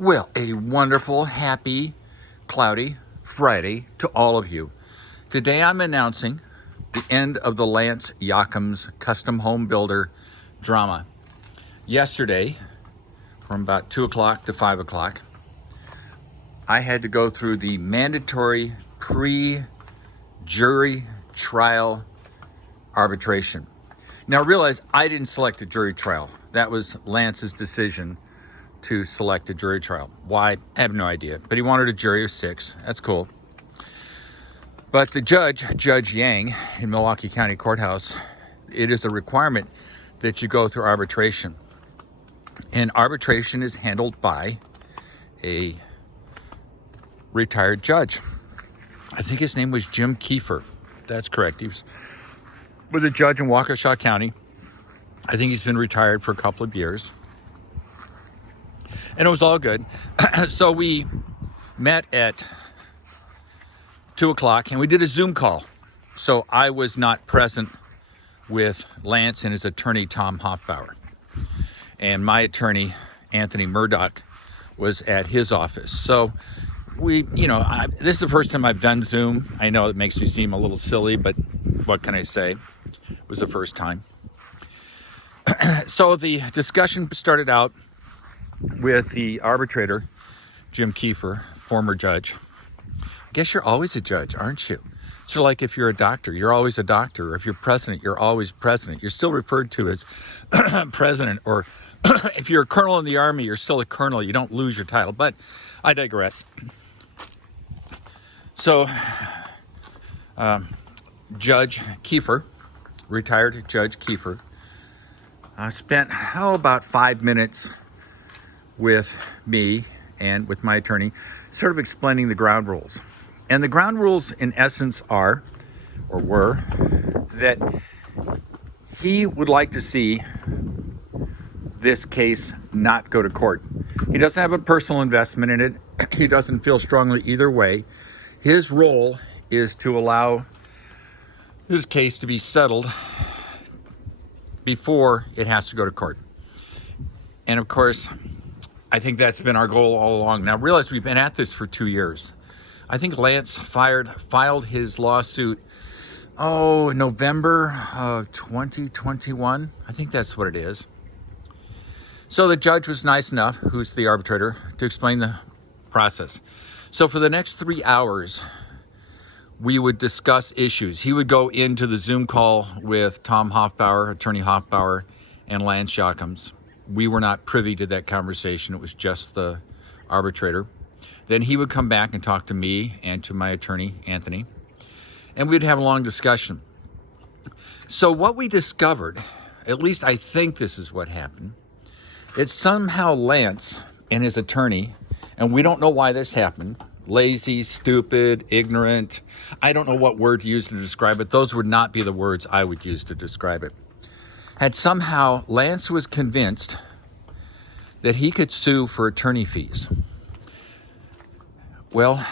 Well, a wonderful, happy, cloudy Friday to all of you. Today I'm announcing the end of the Lance Jochims custom home builder drama. Yesterday, from about 2 o'clock to 5 o'clock, I had to go through the mandatory pre-jury trial arbitration. Now realize I didn't select a jury trial. That was Lance's decision to select a jury trial. Why? I have no idea. But he wanted a jury of 6. That's cool. But the judge, Judge Yang in Milwaukee County Courthouse, it is a requirement that you go through arbitration. And arbitration is handled by a retired judge. I think his name was Jim Kiefer. That's correct. He was a judge in Waukesha County. I think he's been retired for a couple of years. And it was all good. So we met at 2 o'clock and we did a Zoom call. So I was not present with Lance and his attorney, Tom Hoffbauer. And my attorney, Anthony Murdoch, was at his office. So we, this is the first time I've done Zoom. I know it makes me seem a little silly, but what can I say? It was the first time. So the discussion started out with the arbitrator, Jim Kiefer, former judge. I guess you're always a judge, aren't you? So like if you're a doctor, you're always a doctor. Or if you're president, you're always president. You're still referred to as president. Or if you're a colonel in the army, you're still a colonel. You don't lose your title. But I digress. So Judge Kiefer, retired Judge Kiefer, spent about 5 minutes with me and with my attorney, sort of explaining the ground rules. And the ground rules in essence are, or were, that he would like to see this case not go to court. He doesn't have a personal investment in it. He doesn't feel strongly either way. His role is to allow this case to be settled before it has to go to court. And of course, I think that's been our goal all along. Now realize we've been at this for 2 years. I think Lance filed his lawsuit, in November of 2021. I think that's what it is. So the judge was nice enough, who's the arbitrator, to explain the process. So for the next 3 hours, we would discuss issues. He would go into the Zoom call with Tom Hoffbauer, Attorney Hoffbauer, and Lance Jochims. We were not privy to that conversation. It was just the arbitrator. Then he would come back and talk to me and to my attorney, Anthony, and we'd have a long discussion. So what we discovered, at least I think this is what happened, it's somehow Lance and his attorney, and we don't know why this happened, lazy, stupid, ignorant, I don't know what word to use to describe it. Those would not be the words I would use to describe it. Had somehow, Lance was convinced that he could sue for attorney fees. Well,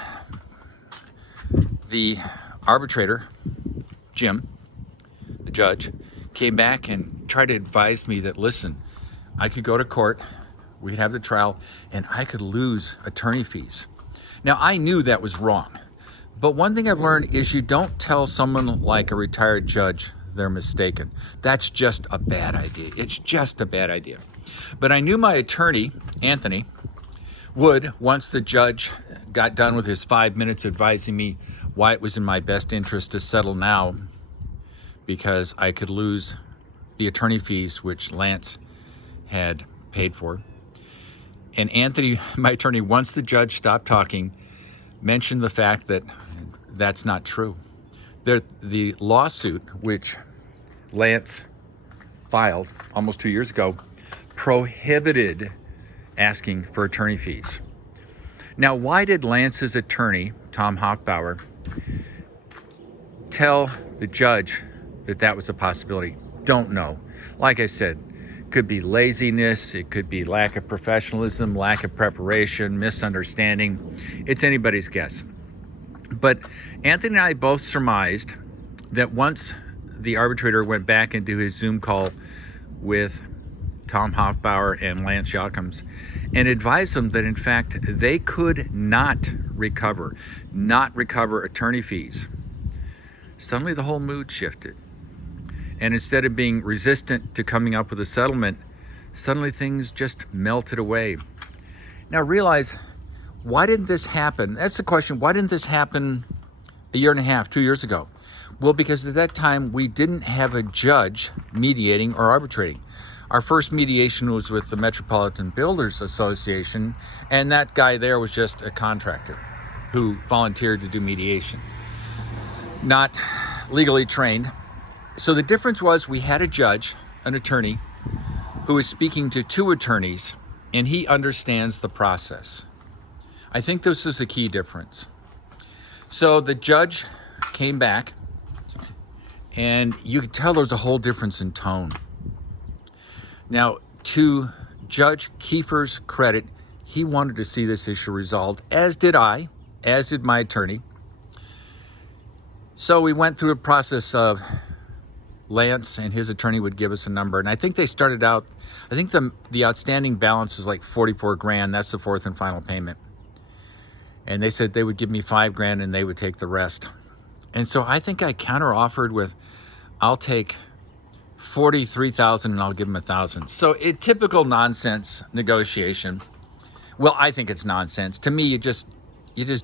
the arbitrator, Jim, the judge, came back and tried to advise me that, listen, I could go to court, we could have the trial, and I could lose attorney fees. Now, I knew that was wrong. But one thing I've learned is you don't tell someone like a retired judge they're mistaken. That's just a bad idea. It's just a bad idea. But I knew my attorney, Anthony, would, once the judge got done with his 5 minutes advising me why it was in my best interest to settle now, because I could lose the attorney fees which Lance had paid for. And Anthony, my attorney, once the judge stopped talking, mentioned the fact that that's not true. The lawsuit which Lance filed almost 2 years ago prohibited asking for attorney fees. Now, why did Lance's attorney, Tom Hoffbauer, tell the judge that that was a possibility? Don't know. Like I said, it could be laziness, it could be lack of professionalism, lack of preparation, misunderstanding. It's anybody's guess. But Anthony and I both surmised that once the arbitrator went back into his Zoom call with Tom Hoffbauer and Lance Jochims, and advised them that in fact they could not recover attorney fees. Suddenly the whole mood shifted. And instead of being resistant to coming up with a settlement, suddenly things just melted away. Now realize, why didn't this happen? That's the question. Why didn't this happen a year and a half, 2 years ago? Well, because at that time we didn't have a judge mediating or arbitrating. Our first mediation was with the Metropolitan Builders Association, and that guy there was just a contractor who volunteered to do mediation, not legally trained. So the difference was we had a judge, an attorney, who was speaking to two attorneys, and he understands the process. I think this is a key difference. So the judge came back, and you could tell there's a whole difference in tone. Now, to Judge Kiefer's credit, he wanted to see this issue resolved, as did I, as did my attorney. So we went through a process of Lance and his attorney would give us a number, and I think they started out, I think the outstanding balance was like 44 grand. That's the fourth and final payment. And they said they would give me $5,000 and they would take the rest. And so I think I counter offered with, I'll take 43,000 and I'll give them 1,000. So it typical nonsense negotiation. Well, I think it's nonsense. To me, you just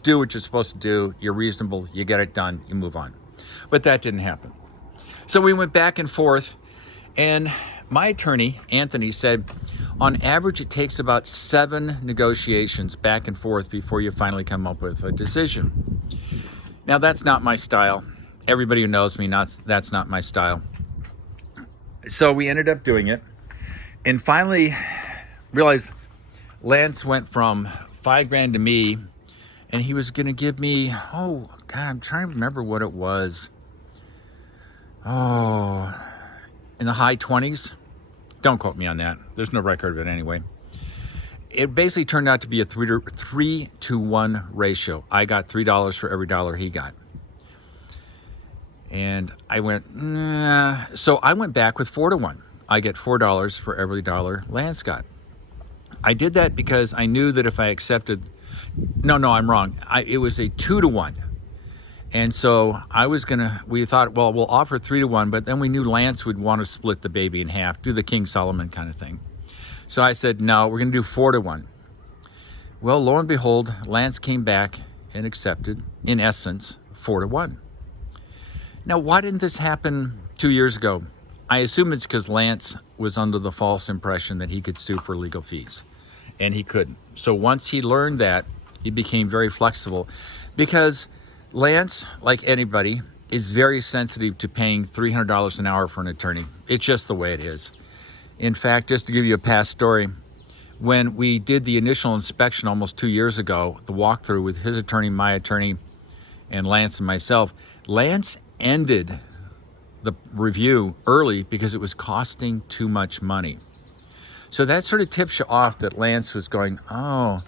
do what you're supposed to do. You're reasonable. You get it done. You move on. But that didn't happen. So we went back and forth, and my attorney, Anthony, said on average it takes about 7 negotiations back and forth before you finally come up with a decision. Now that's not my style. Everybody who knows me, that's not my style. So we ended up doing it, and finally realized Lance went from $5,000 to me, and he was going to give me, oh God, I'm trying to remember what it was. Oh, in the high 20s. Don't quote me on that. There's no record of it anyway. It basically turned out to be a 3-to-1 ratio. I got $3 for every dollar he got. And I went, nah. So I went back with 4-to-1. I get $4 for every dollar Lance got. I did that because I knew that if I accepted, no, I'm wrong. It was a 2-to-1. And so we thought, well, we'll offer 3-to-1, but then we knew Lance would want to split the baby in half, do the King Solomon kind of thing. So I said, no, we're going to do 4-to-1. Well, lo and behold, Lance came back and accepted, in essence, 4-to-1. Now, why didn't this happen 2 years ago? I assume it's because Lance was under the false impression that he could sue for legal fees, and he couldn't. So once he learned that, he became very flexible, because Lance, like anybody, is very sensitive to paying $300 an hour for an attorney. It's just the way it is. In fact, just to give you a past story, when we did the initial inspection almost 2 years ago, the walkthrough with his attorney, my attorney, and Lance and myself, Lance ended the review early because it was costing too much money. So that sort of tips you off that Lance was going, oh,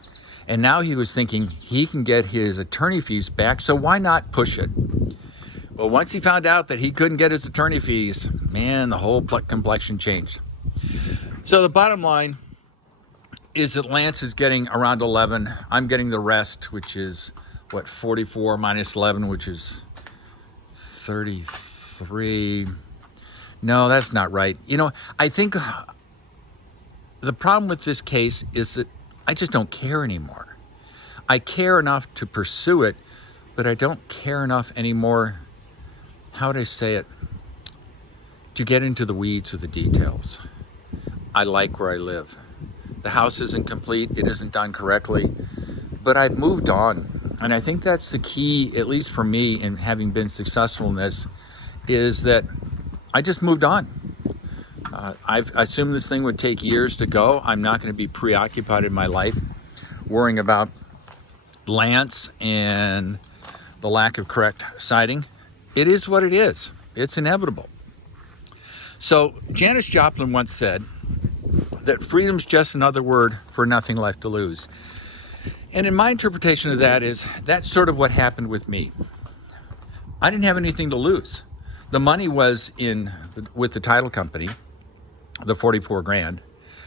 and now he was thinking he can get his attorney fees back, so why not push it? Well, once he found out that he couldn't get his attorney fees, man, the whole complexion changed. So the bottom line is that Lance is getting around 11. I'm getting the rest, which is, what, 44 minus 11, which is 33. No, that's not right. You know, I think the problem with this case is that I just don't care anymore. I care enough to pursue it, but I don't care enough anymore, how would I say it, to get into the weeds with the details. I like where I live. The house isn't complete, it isn't done correctly, but I've moved on. And I think that's the key, at least for me, in having been successful in this, is that I just moved on. I've assumed this thing would take years to go. I'm not going to be preoccupied in my life worrying about Lance and the lack of correct citing. It is what it is. It's inevitable. So Janis Joplin once said that freedom's just another word for nothing left to lose. And in my interpretation of that is, that's sort of what happened with me. I didn't have anything to lose. The money was with the title company, the 44 grand.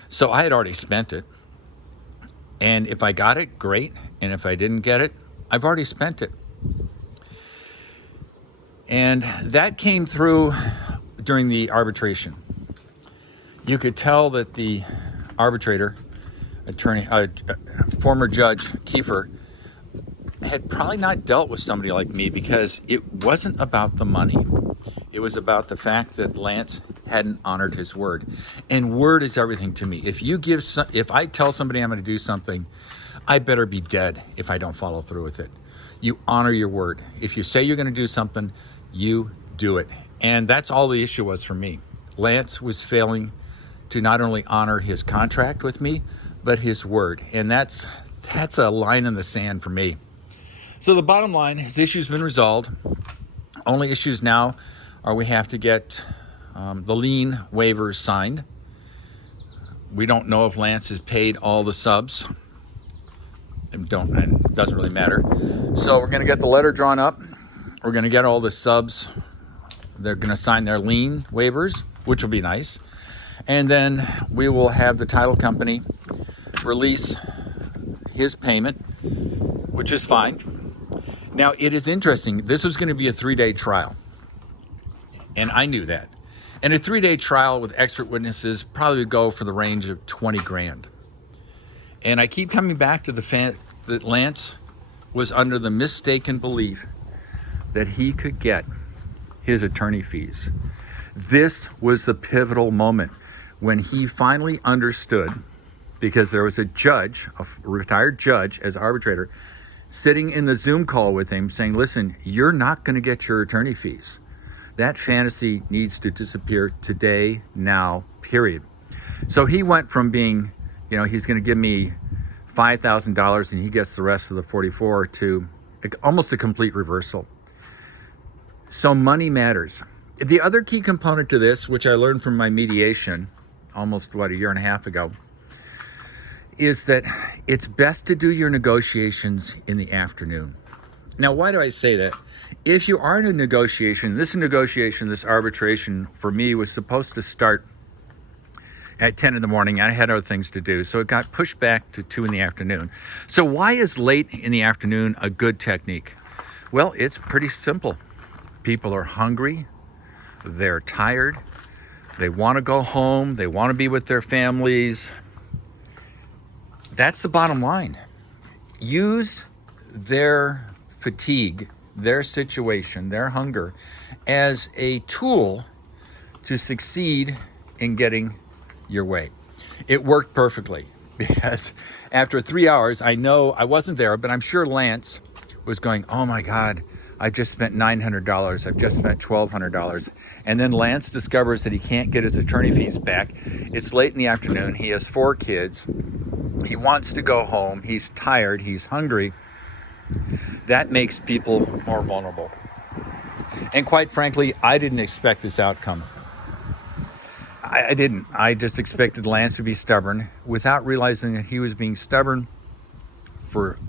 So I had already spent it. And if I got it, great. And if I didn't get it, I've already spent it. And that came through during the arbitration. You could tell that the arbitrator, former Judge Kiefer, had probably not dealt with somebody like me, because it wasn't about the money. It was about the fact that Lance hadn't honored his word. And word is everything to me. If I tell somebody I'm going to do something, I better be dead if I don't follow through with it. You honor your word. If you say you're going to do something, you do it. And that's all the issue was for me. Lance was failing to not only honor his contract with me, but his word. And that's a line in the sand for me. So the bottom line, his issue's been resolved. Only issues now are we have to get the lien waivers signed. We don't know if Lance has paid all the subs. It doesn't really matter. So we're going to get the letter drawn up. We're going to get all the subs. They're going to sign their lien waivers, which will be nice. And then we will have the title company release his payment, which is fine. Now, it is interesting. This was going to be a 3-day trial. And I knew that. And a 3-day trial with expert witnesses probably would go for the range of 20 grand. And I keep coming back to the fact that Lance was under the mistaken belief that he could get his attorney fees. This was the pivotal moment when he finally understood, because there was a judge, a retired judge as arbitrator, sitting in the Zoom call with him saying, listen, you're not going to get your attorney fees. That fantasy needs to disappear today, now, period. So he went from being, he's going to give me $5,000 and he gets the rest of the 44 to almost a complete reversal. So money matters. The other key component to this, which I learned from my mediation almost, a year and a half ago, is that it's best to do your negotiations in the afternoon. Now, why do I say that? If you are in a negotiation, this arbitration for me was supposed to start at 10 in the morning. I had other things to do, so it got pushed back to 2 in the afternoon. So why is late in the afternoon a good technique? Well, it's pretty simple. People are hungry, they're tired, they want to go home, they want to be with their families. That's the bottom line. Use their fatigue, their situation, their hunger as a tool to succeed in getting your way. It worked perfectly, because after 3 hours, I know I wasn't there, but I'm sure Lance was going, oh my God, I just spent $900. I've just spent $1,200. And then Lance discovers that he can't get his attorney fees back. It's late in the afternoon. He has 4 kids. He wants to go home. He's tired. He's hungry. That makes people more vulnerable. And quite frankly, I didn't expect this outcome. I didn't. I just expected Lance to be stubborn without realizing that he was being stubborn for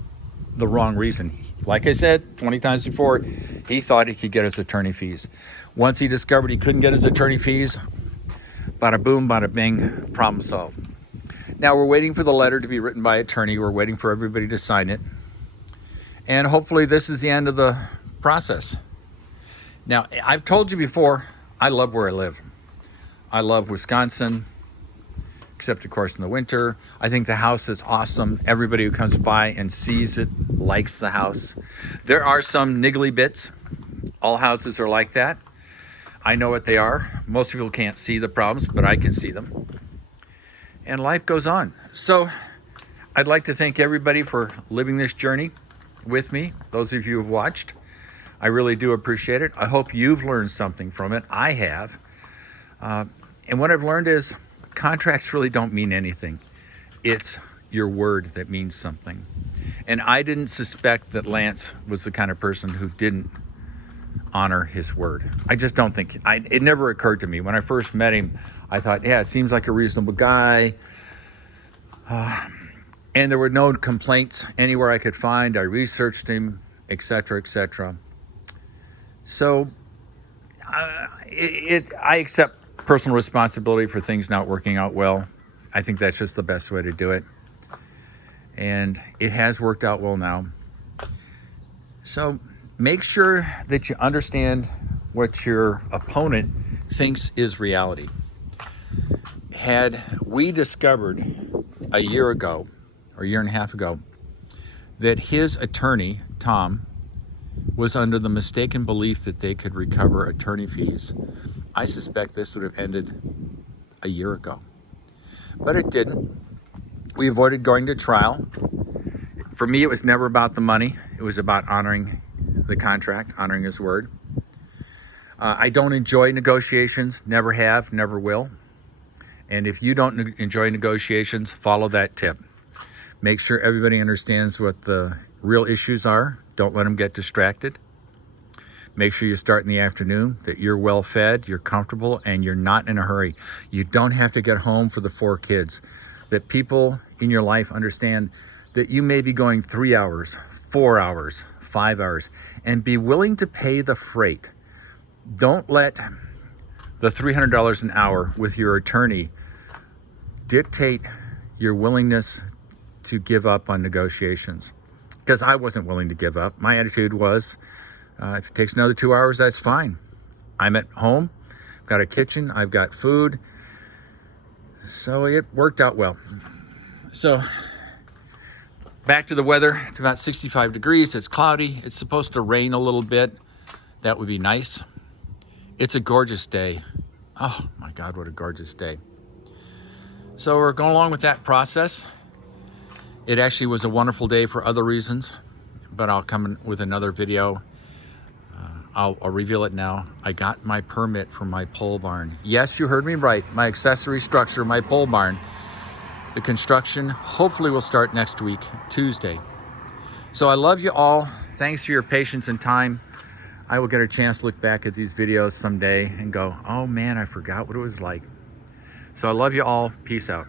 the wrong reason. Like I said 20 times before, he thought he could get his attorney fees. Once he discovered he couldn't get his attorney fees, bada boom, bada bing, problem solved. Now we're waiting for the letter to be written by attorney. We're waiting for everybody to sign it. And hopefully this is the end of the process. Now, I've told you before, I love where I live. I love Wisconsin, except of course in the winter. I think the house is awesome. Everybody who comes by and sees it likes the house. There are some niggly bits. All houses are like that. I know what they are. Most people can't see the problems, but I can see them. And life goes on. So I'd like to thank everybody for living this journey with me. Those of you who've watched, I really do appreciate it. I hope you've learned something from it. I have. And what I've learned is contracts really don't mean anything. It's your word that means something. And I didn't suspect that Lance was the kind of person who didn't honor his word. I just don't think, it never occurred to me. When I first met him, I thought, yeah, it seems like a reasonable guy. And there were no complaints anywhere I could find. I researched him, etc., etc. So I accept personal responsibility for things not working out well. I think that's just the best way to do it. and it has worked out well now. So make sure that you understand what your opponent thinks is reality. Had we discovered a year ago, or a year and a half ago, that his attorney, Tom, was under the mistaken belief that they could recover attorney fees, I suspect this would have ended a year ago. But it didn't. We avoided going to trial. For me, it was never about the money. It was about honoring the contract, honoring his word. I don't enjoy negotiations, never have, never will. And if you don't enjoy negotiations, follow that tip. Make sure everybody understands what the real issues are. Don't let them get distracted. Make sure you start in the afternoon, that you're well fed, you're comfortable, and you're not in a hurry. You don't have to get home for the 4 kids. That people in your life understand that you may be going 3 hours, 4 hours, 5 hours, and be willing to pay the freight. Don't let the $300 an hour with your attorney dictate your willingness to give up on negotiations. Because I wasn't willing to give up. My attitude was, if it takes another 2 hours, that's fine. I'm at home, I've got a kitchen, I've got food. So it worked out well. So back to the weather. It's about 65 degrees, it's cloudy, it's supposed to rain a little bit. That would be nice. It's a gorgeous day. Oh my God, what a gorgeous day. So we're going along with that process. It actually was a wonderful day for other reasons, but I'll come in with another video. I'll reveal it now. I got my permit for my pole barn. Yes, you heard me right. My accessory structure, my pole barn. The construction hopefully will start next week, Tuesday. So I love you all. Thanks for your patience and time. I will get a chance to look back at these videos someday and go, oh man, I forgot what it was like. So I love you all. Peace out.